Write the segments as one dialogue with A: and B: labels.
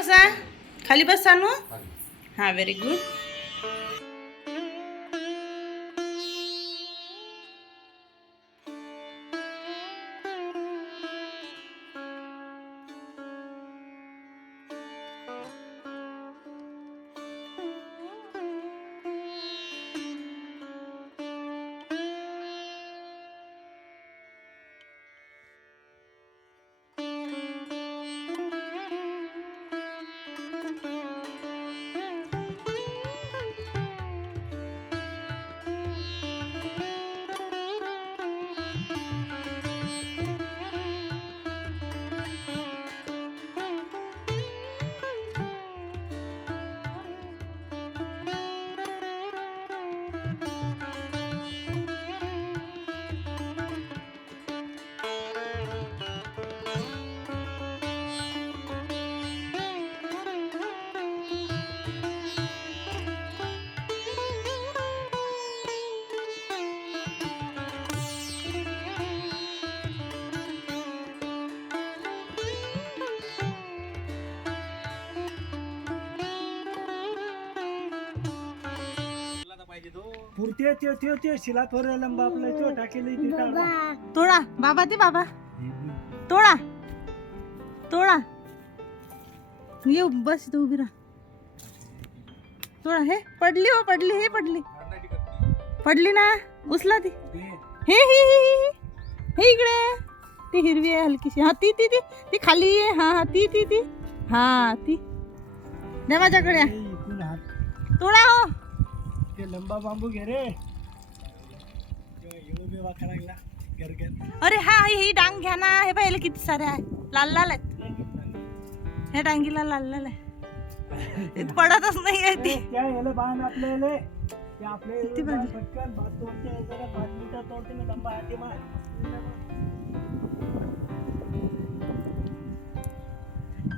A: बसा. खाली बस सानू हा व्हेरी गुड
B: शिला लंबा आपला टाकेली ती टाका.
A: तोडा बाबा ते बाबा. तोडा. तोडा. येऊ बस इथं उभी राहा. तोडा हे पडली हो पडली हे पडली. पडली ना उचला ती.
B: ते
A: हे हे हे हे, हे. हे इकडे. ती हिरवी आहे हलकीशी. हा ती ती ती. ती खाली आहे हा हा ती ती ती. हा ती. दे माझ्याकडे
B: ते इकडून हात.
A: तोडा हो.
B: ते लंबा बांबू घे रे.
A: अरे हा ही ही डांग घ्या ना. हे पाहिले किती सारे आहे? लाल लाल आहेत. ह्या डांगीला लाल लाल आहे. ते पडतच नाही आहे ती.
B: त्या याला बाण आपले याले ते आपले
A: किती
B: बाण
A: बाण?
B: पटकन भात तोडते जरा पाच मीटर तोडते ना लंबा हाती मार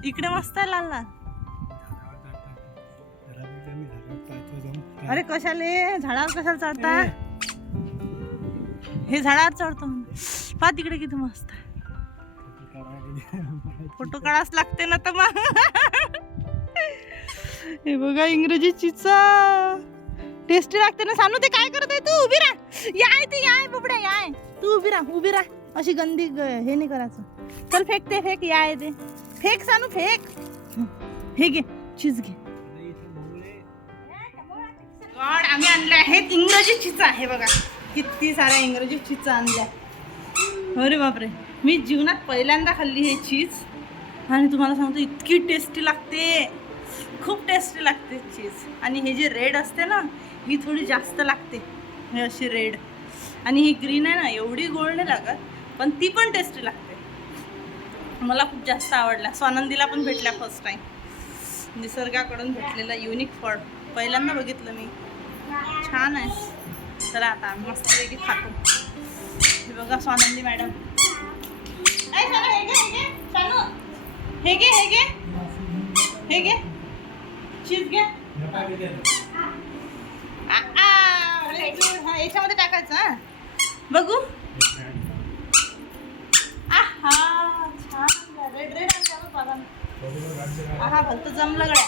A: इकडे मस्त आहे लाल लाल. अरे कशाले? झाडावर कशाला चढता? हे झाडावर चढतो पा तिकडे किती मस्त. फोटो काढाच लागते ना तर मग. हे बघा इंग्रजी चिचा टेस्टी लागते ना. सांगू ते काय करत आहे तू? उभी राह. याय ते याय बुबड्या याय तू उभी राह उभी राह. अशी गंदी हे नाही करायचं. चल फेक ते फेक याय ते. फेक सांगू फेक. हे घे चीज घे. आम्ही आणले आहेत इंग्रजी चिचा आहे बघा. किती साऱ्या इंग्रजी चिचा आणल्या. अरे बापरे. मी जीवनात पहिल्यांदा खाल्ली हे चीज. आणि तुम्हाला सांगतो इतकी टेस्टी लागते. खूप टेस्टी लागते चीज. आणि हे जे रेड असते ना ही थोडी जास्त लागते. हे अशी रेड आणि ही ग्रीन आहे ना एवढी गोड नाही लागत पण ती पण टेस्टी लागते. मला खूप जास्त आवडला. स्वानंदीला पण भेटल्या फर्स्ट टाईम निसर्गाकडून भेटलेला युनिक फळ. पहिल्यांदा बघितलं मी. छान आहे. चला आता आम्ही मस्तपैकी खातो. हे बघा स्वानंदी मॅडम. हे घे, हे घे. हे घे चीज घे. आ, हा, याच्यामध्ये टाकायचं हा. बघू. आहा छान रेड रेड बघा आहा जमलं गड्या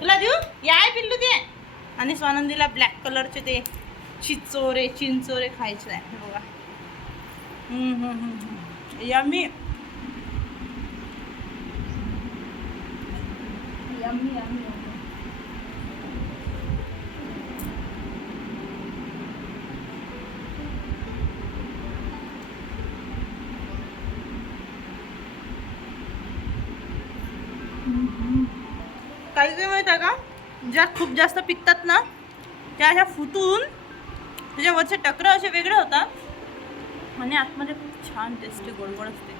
A: तुला देऊ याय पिल्लू ते आणि स्वानंदीला ब्लॅक कलरचे ते चिचोरे चिंचोरे खायचे आहे बघा हम्म, हम्म, हम्म, हम्म. Yummy yummy yummy yummy. काही काही माहीत आहे का ज्या खूप जास्त पिकतात ना त्या अशा फुटून त्याच्यावरचे टकर असे वेगळे होतात. आणि आतमध्ये खूप छान टेस्टी गोड गोड असते.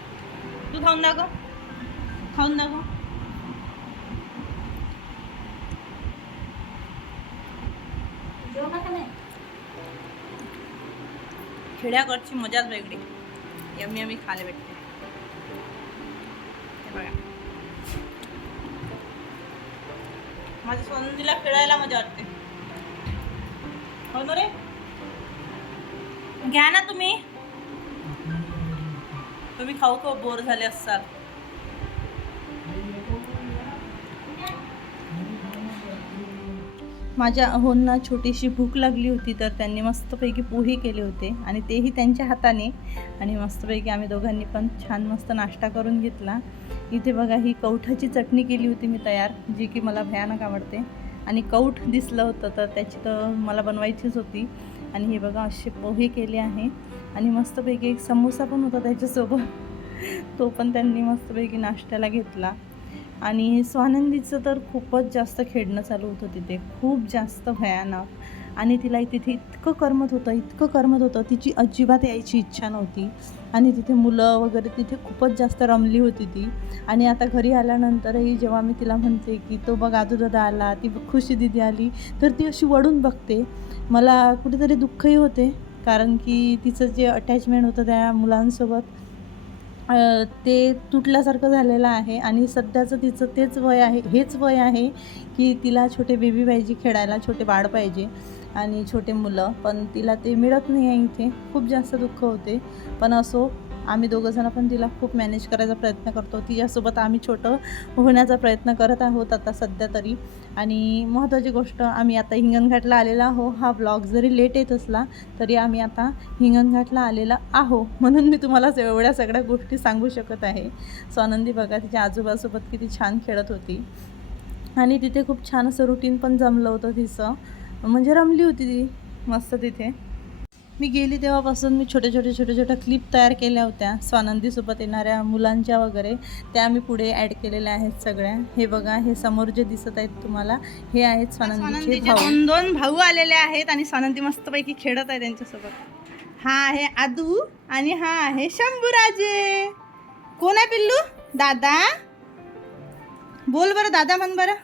A: तू खाऊन दाखव. खाऊन दाखव. खेड्याकडची मजाच वेगळी. यम्मी यम्मी खायला भेटते. हे बघा. माझ्या सोनंदीला खेळायला मजा वाटते. हो ना रे घ्या ना तुम्ही. तुम्ही खाऊ खाऊ बोर झाले असाल माझ्या अहोंना छोटीशी भूक लागली होती तर त्यांनी मस्तपैकी पोहे केले होते आणि तेही त्यांच्या हाताने. आणि मस्तपैकी आम्ही दोघांनी पण छान मस्त नाश्ता करून घेतला. इथे बघा ही कौठाची चटणी केली होती मी तयार जी की मला भयानक आवडते. आणि कौठ दिसलं होतं तर त्याची तर मला बनवायचीच होती. आणि हे बघा असे पोहे केले आहे. आणि मस्तपैकी एक समोसा पण होता त्याच्यासोबत. तो पण त्यांनी मस्तपैकी नाश्त्याला घेतला. आणि स्वानंदीचं तर खूपच जास्त खेळणं चालू होतं तिथे. खूप जास्त भयानक. आणि तिला तिथे इतकं करमत होतं इतकं करमत होतं. तिची अजिबात यायची इच्छा नव्हती. आणि तिथे मुलं वगैरे तिथे खूपच जास्त रमली होती ती. आणि आता घरी आल्यानंतरही जेव्हा मी तिला म्हणते की तो बघ दादा आला ती बघ खुशी दिदी आली तर ती अशी वडून बघते. मला कुठेतरी दुःखही होते कारण की तिचं जे अटॅचमेंट होतं त्या मुलांसोबत ते तुटल्यासारखं झालेलं आहे आणि सध्याचं तिचं तेच वय आहे हेच वय आहे की तिला छोटे बेबी पाहिजे खेळायला छोटे बाळ पाहिजे आणि छोटे मुलं. पण तिला ते मिळत नाही आहे इथे. खूप जास्त दुःख होते. पण असो आम्ही दोघंजणं पण तिला खूप मॅनेज करायचा प्रयत्न करतो. तिच्यासोबत आम्ही छोटं होण्याचा प्रयत्न करत आहोत आता सध्या तरी. आणि महत्त्वाची गोष्ट आम्ही आता हिंगणघाटला आलेला आहो. हा ब्लॉग जरी लेट येत असला तरी आम्ही आता हिंगणघाटला आलेला आहो. म्हणून मी तुम्हाला एवढ्या सगळ्या गोष्टी सांगू शकत आहे. स्वानंदी बघा तिच्या आजोबासोबत किती छान खेळत होती. आणि तिथे खूप छान असं रुटीन पण जमलं होतं तिचं. म्हणजे रमली होती ती मस्त तिथे. मी गेली तेव्हापासून मी छोटे छोटे छोटे छोट्या क्लिप तयार केल्या होत्या. स्वानंदीसोबत येणाऱ्या मुलांच्या वगैरे. त्या मी पुढे ॲड केलेल्या आहेत सगळ्या. हे बघा हे समोर जे दिसत आहेत तुम्हाला हे आहेत स्वानंदीचे दोन दोन भाऊ आलेले आहेत आणि स्वानंदी मस्तपैकी खेळत आहे त्यांच्यासोबत. हा आहे आदू आणि हा आहे शंभूराजे. कोण आहे पिल्लू? दादा? बोल बरं दादा म्हण बरं.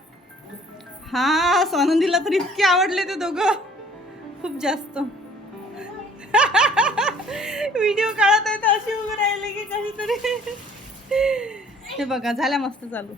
A: हा स्वानंदीला तर इतके आवडले ते दोघं. खूप जास्त. व्हिडिओ काढत आहे तर अशी उभे राहिले की काहीतरी. हे बघा झाल्या मस्त चालू.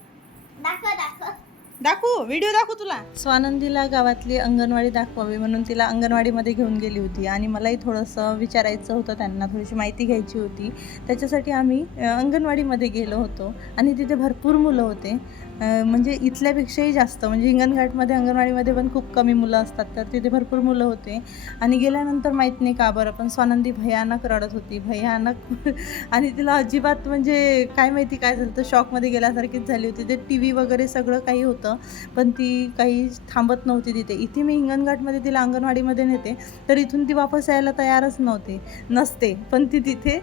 A: दाखवू व्हिडिओ दाखवू तुला. स्वानंदीला गावातली अंगणवाडी दाखवावी म्हणून तिला अंगणवाडीमध्ये घेऊन गेली होती आणि मलाही थोडंसं विचारायचं होतं त्यांना थोडीशी माहिती घ्यायची होती. त्याच्यासाठी आम्ही अंगणवाडीमध्ये गेलो होतो आणि तिथे भरपूर मुलं होते. म्हणजे इथल्यापेक्षाही जास्त. म्हणजे हिंगणघाटमध्ये अंगणवाडीमध्ये पण खूप कमी मुलं असतात. तर तिथे भरपूर मुलं होते. आणि गेल्यानंतर माहीत नाही का बरं पण स्वानंदी भयानक रडत होती. भयानक. आणि तिला अजिबात म्हणजे काय माहिती काय झालं तर शॉकमध्ये गेल्यासारखीच झाली होती. ते टी व्ही वगैरे सगळं काही होतं. पण ती काही थांबत नव्हती तिथे. इथे मी हिंगणघाटमध्ये तिला अंगणवाडीमध्ये नेते तर इथून ती वापस यायला तयारच नव्हते. नसते. पण ती तिथे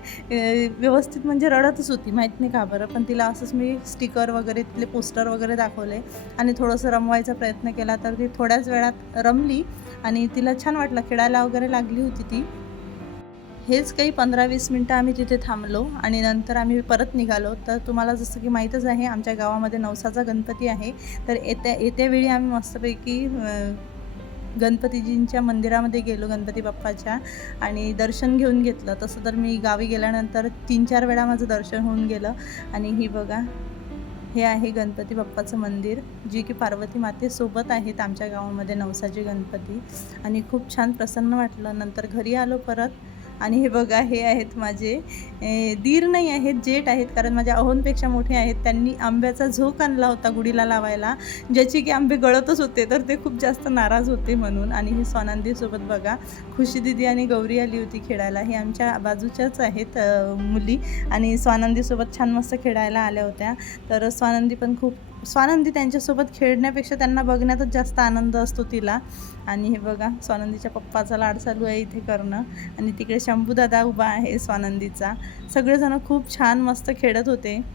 A: व्यवस्थित म्हणजे रडतच होती. माहीत नाही का बरं पण तिला असंच मी स्टिकर वगैरे तिथले पोस्टर वगैरे दाखवले. आणि थोडंसं रमवायचा प्रयत्न केला तर ती थोड्याच वेळात रमली आणि तिला छान वाटलं खेळायला वगैरे लागली होती ती. हेच काही पंधरा वीस मिनटं आम्ही तिथे थांबलो आणि नंतर आम्ही परत निघालो. तर तुम्हाला जसं की माहीतच आहे आमच्या गावामध्ये नवसाचा गणपती आहे. तर येत्या येत्या वेळी आम्ही मस्तपैकी गणपतीजींच्या मंदिरामध्ये गेलो गणपती बाप्पाच्या. आणि दर्शन घेऊन घेतलं. तसं तर मी गावी गेल्यानंतर तीन चार वेळा माझं दर्शन होऊन गेलं. आणि ही बघा हे आहे गणपती बाप्पाचं मंदिर जी की पार्वती मातेसोबत आहेत आमच्या गावामध्ये नवसाचे गणपती. आणि खूप छान प्रसन्न वाटलं. नंतर घरी आलो परत. आणि हे बघा हे आहेत माझे दीर नाही आहेत जेठ आहेत कारण माझ्या अहोंपेक्षा मोठे आहेत. त्यांनी आंब्याचा झोक आणला होता गुढीला लावायला ज्याची की आंबे गळतच होते तर ते खूप जास्त नाराज होते म्हणून. आणि हे स्वानंदीसोबत बघा खुशी दिदी आणि गौरी आली होती खेळायला. हे आमच्या बाजूच्याच आहेत मुली. आणि स्वानंदीसोबत छान मस्त खेळायला आल्या होत्या. तर स्वानंदी पण खूप स्वानंदी त्यांच्यासोबत खेळण्यापेक्षा त्यांना बघण्यातच जास्त आनंद असतो तिला. आणि हे बघा स्वानंदीच्या पप्पाचा लाड चालू आहे इथे करणं. आणि तिकडे शंभूदादा उभा आहे स्वानंदीचा. सगळेजण खूप छान मस्त खेळत होते.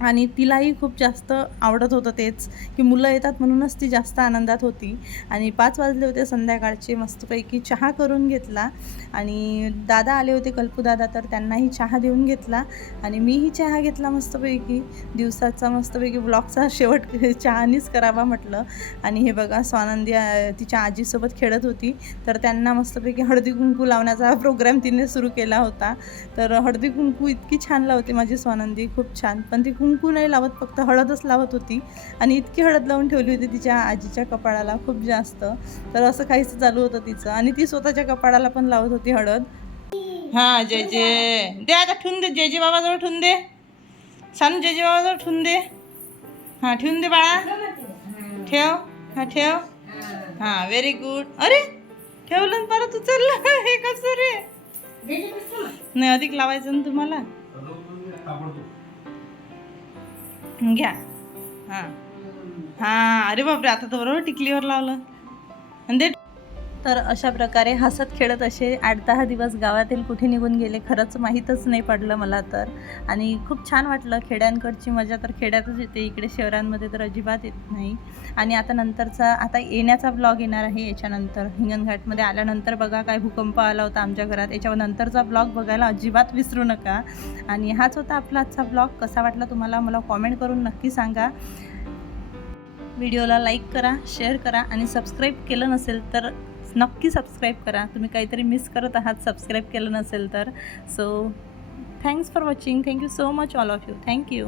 A: आणि तिलाही खूप जास्त आवडत होतं तेच की मुलं येतात म्हणूनच ती जास्त आनंदात होती. आणि पाच वाजले होते संध्याकाळचे मस्तपैकी चहा करून घेतला. आणि दादा आले होते कल्पूदादा तर त्यांनाही चहा देऊन घेतला. आणि मीही चहा घेतला मस्तपैकी. दिवसाचा मस्तपैकी ब्लॉगचा शेवट चहानीच करावा म्हटलं. आणि हे बघा स्वानंदी तिच्या आजीसोबत खेळत होती. तर त्यांना मस्तपैकी हळदी कुंकू लावण्याचा प्रोग्राम तिने सुरू केला होता. तर हळदी कुंकू इतकी छान लावते माझी स्वानंदी खूप छान. पण ती कुंकू नाही लावत फक्त हळदच लावत होती. आणि इतकी हळद लावून ठेवली होती तिच्या आजीच्या कपाळाला खूप जास्त. तर असं काहीच चालू होतं तिचं. आणि ती स्वतःच्या कपाळाला पण लावत होती हळद. हा जय जय. दे आता ठेवून दे जय जय बाबाजवळ ठेवून दे. सांग जय जय बाबाजवळ ठेवून दे. हा ठेवून दे बाळा. ठेव हा ठेव. हां व्हेरी गुड अरे ठेवलं परत उचललं. हे कसं रे? नाही अधिक लावायचं ना तुम्हाला? घ्या. हां. हां अरे बापरे आता तर बरोबर टिकलीवर लावलं. आणि ते तर अशा प्रकारे हसत खेळत असे आठ दहा दिवस गावातील कुठे निघून गेले खरंच माहीतच नाही पडलं मला तर. आणि खूप छान वाटलं खेड्यांकडची मजा तर खेड्यातच येते इकडे शहरांमध्ये तर अजिबात येत नाही. आणि आता नंतरचा आता येण्याचा ब्लॉग येणार आहे याच्यानंतर. हिंगणघाटमध्ये आल्यानंतर बघा काय भूकंप आला होता आमच्या घरात. याच्यावर नंतरचा ब्लॉग बघायला अजिबात विसरू नका. आणि हाच होता आपला आजचा ब्लॉग कसा वाटला तुम्हाला मला कॉमेंट करून नक्की सांगा. व्हिडिओला लाईक करा शेअर करा आणि सबस्क्राईब केलं नसेल तर नक्की सबस्क्राईब करा. तुम्ही काहीतरी मिस करत आहात सबस्क्राईब केलं नसेल तर. So thanks for watching thank you so much all of you thank you